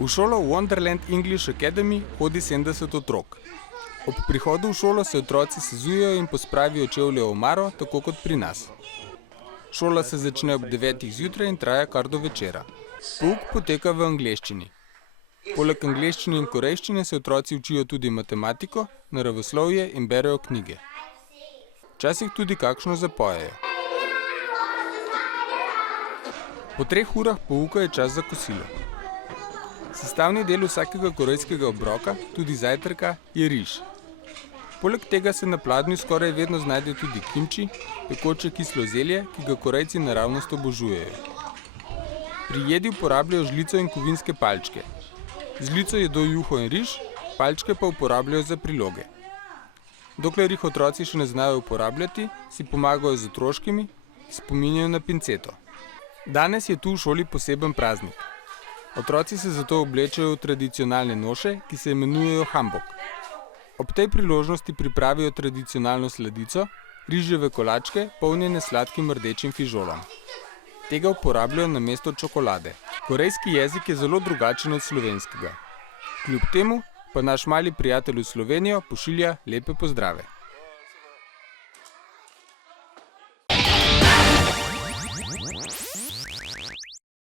V šolo Wonderland English Academy hodi 70 otrok. Ob prihodu v šolo se otroci sezujejo in pospravijo čevlje v omaro, tako kot pri nas. Šola se začne ob 9. zjutraj in traja kar do večera. Pouk poteka v angleščini. Poleg angleščine in korejščine se otroci učijo tudi matematiko, naravoslovje in berejo knjige. Včasih tudi kakšno zapojejo. Po 3 urah pouka je čas za kosilo. Sestavni del vsakega korejskega obroka, tudi zajtrka, je riž. Poleg tega se na pladnju skoraj vedno znajde tudi kimči, pekoče kislo zelje, ki ga Korejci naravnost obožujejo. Pri jedi uporabljajo žlico in kovinske palčke. Z žlico jedo juho in riž, palčke pa uporabljajo za priloge. Dokler jih otroci še ne znajo uporabljati, si pomagajo z otroškimi, ki spominjajo na pinceto. Danes je tu v šoli poseben praznik. Otroci se zato oblečejo v tradicionalne noše, ki se imenujejo hanbok. Ob tej priložnosti pripravijo tradicionalno sladico, riževe kolačke, polnjene sladkim rdečim fižolom. Tega uporabljajo namesto čokolade. Korejski jezik je zelo drugačen od slovenskega. Kljub temu pa naš mali prijatelj v Slovenijo pošilja lepe pozdrave.